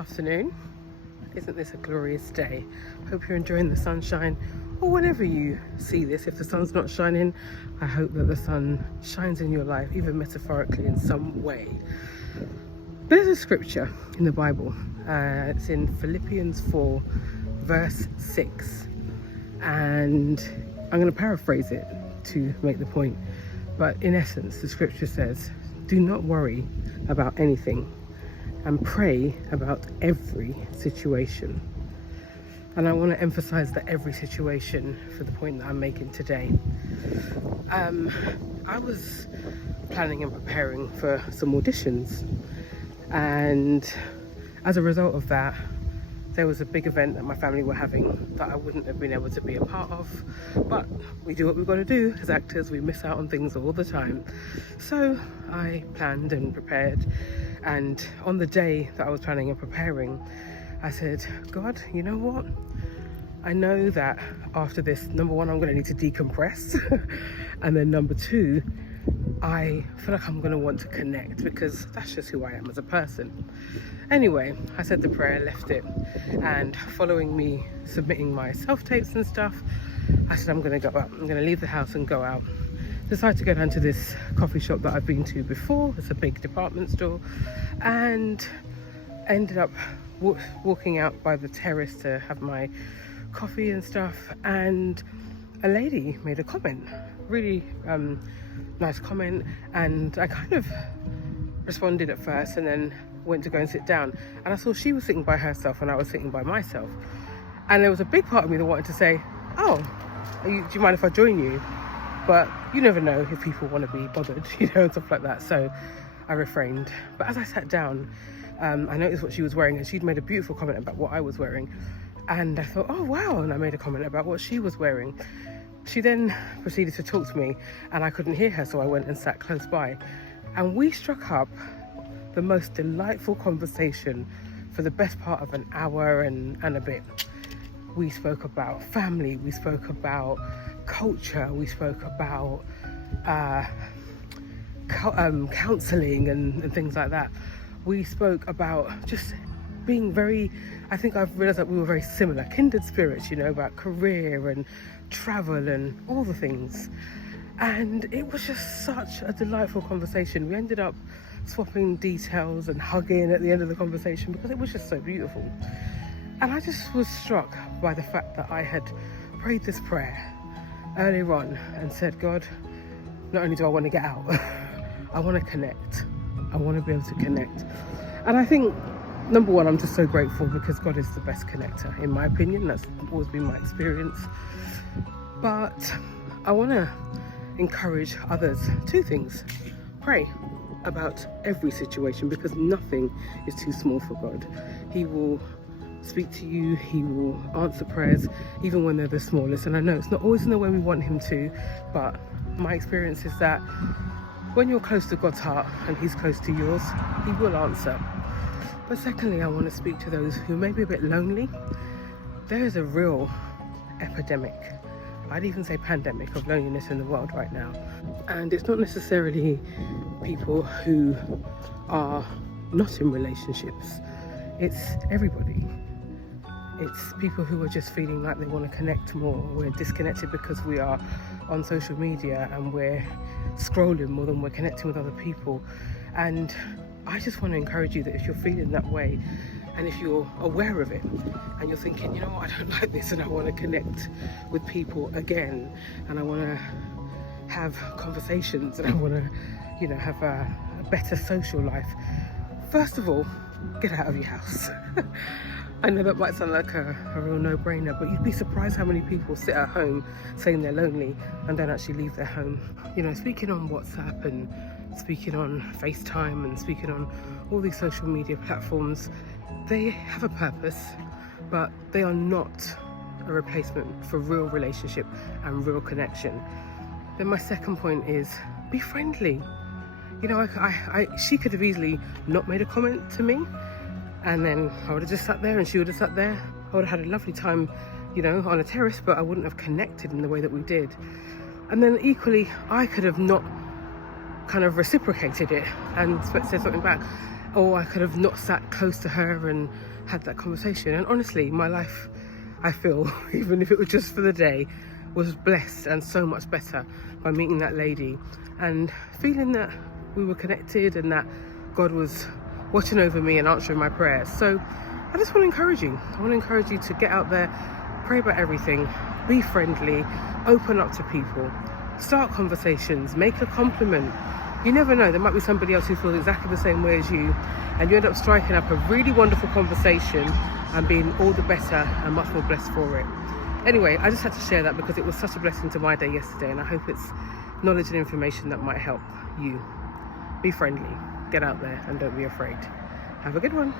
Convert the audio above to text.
Afternoon. Isn't this a glorious day? Hope you're enjoying the sunshine, or whenever you see this. If the sun's not shining, I hope that the sun shines in your life, even metaphorically in some way. There's a scripture in the Bible. It's in Philippians 4 verse 6, and I'm going to paraphrase it to make the point, but in essence the scripture says, do not worry about anything and pray about every situation. And I want to emphasize that every situation for the point that I'm making today. I was planning and preparing for some auditions, and as a result of that, there was a big event that my family were having that I wouldn't have been able to be a part of, but we do what we've got to do as actors. We miss out on things all the time. So I planned and prepared, and on the day that I was planning and preparing, I said, God, you know what? I know that after this, number one, I'm going to need to decompress, and then number two, I feel like I'm going to want to connect, because that's just who I am as a person. Anyway, I said the prayer, left it, and following me submitting my self-tapes and stuff, I said I'm going to go out. I'm going to leave the house and go out. Decided to go down to this coffee shop that I've been to before. It's a big department store, and ended up walking out by the terrace to have my coffee and stuff, and a lady made a comment, really nice comment, and I kind of responded at first and then went to go and sit down, and I saw she was sitting by herself and I was sitting by myself, and there was a big part of me that wanted to say, oh, do you mind if I join you? But you never know if people want to be bothered, and stuff like that, so I refrained. But as I sat down, I noticed what she was wearing, and she'd made a beautiful comment about what I was wearing, and I thought, oh wow, and I made a comment about what she was wearing. She then proceeded to talk to me, and I couldn't hear her, so I went and sat close by, and we struck up the most delightful conversation for the best part of an hour and a bit. We spoke about family, we spoke about culture, we spoke about counselling and things like that. We spoke about just being very, I think I've realised that we were very similar, kindred spirits, about career and travel and all the things. And it was just such a delightful conversation. We ended up swapping details and hugging at the end of the conversation because it was just so beautiful. And I just was struck by the fact that I had prayed this prayer earlier on and said, God, not only do I want to get out, I want to connect. I want to be able to connect. And I think, number one, I'm just so grateful because God is the best connector, in my opinion. That's always been my experience. But I want to encourage others. Two things. Pray about every situation, because nothing is too small for God. He will speak to you, he will answer prayers even when they're the smallest. And I know it's not always in the way we want him to, but my experience is that when you're close to God's heart and he's close to yours, he will answer. But secondly, I want to speak to those who may be a bit lonely. There is a real epidemic, I'd even say pandemic, of loneliness in the world right now. And it's not necessarily people who are not in relationships. It's everybody. It's people who are just feeling like they want to connect more. We're disconnected because we are on social media and we're scrolling more than we're connecting with other people. And I just want to encourage you that if you're feeling that way, and if you're aware of it, and you're thinking, you know what, I don't like this, and I want to connect with people again, and I want to have conversations, and I want to, have a better social life, first of all, get out of your house. I know that might sound like a real no-brainer, but you'd be surprised how many people sit at home saying they're lonely and don't actually leave their home. Speaking on WhatsApp and speaking on FaceTime and speaking on all these social media platforms, they have a purpose, but they are not a replacement for real relationship and real connection. Then my second point is, be friendly. She could have easily not made a comment to me, and then I would have just sat there and she would have sat there. I would have had a lovely time, on a terrace, but I wouldn't have connected in the way that we did. And then equally, I could have not kind of reciprocated it and said something back. or I could have not sat close to her and had that conversation. And honestly, my life, I feel, even if it was just for the day, was blessed and so much better by meeting that lady and feeling that we were connected and that God was watching over me and answering my prayers. So I just want to encourage you. I want to encourage you to get out there, pray about everything, be friendly, open up to people, start conversations, make a compliment. You never know, there might be somebody else who feels exactly the same way as you, and you end up striking up a really wonderful conversation and being all the better and much more blessed for it. Anyway, I just had to share that because it was such a blessing to my day yesterday, and I hope it's knowledge and information that might help you. Be friendly, get out there, and don't be afraid. Have a good one.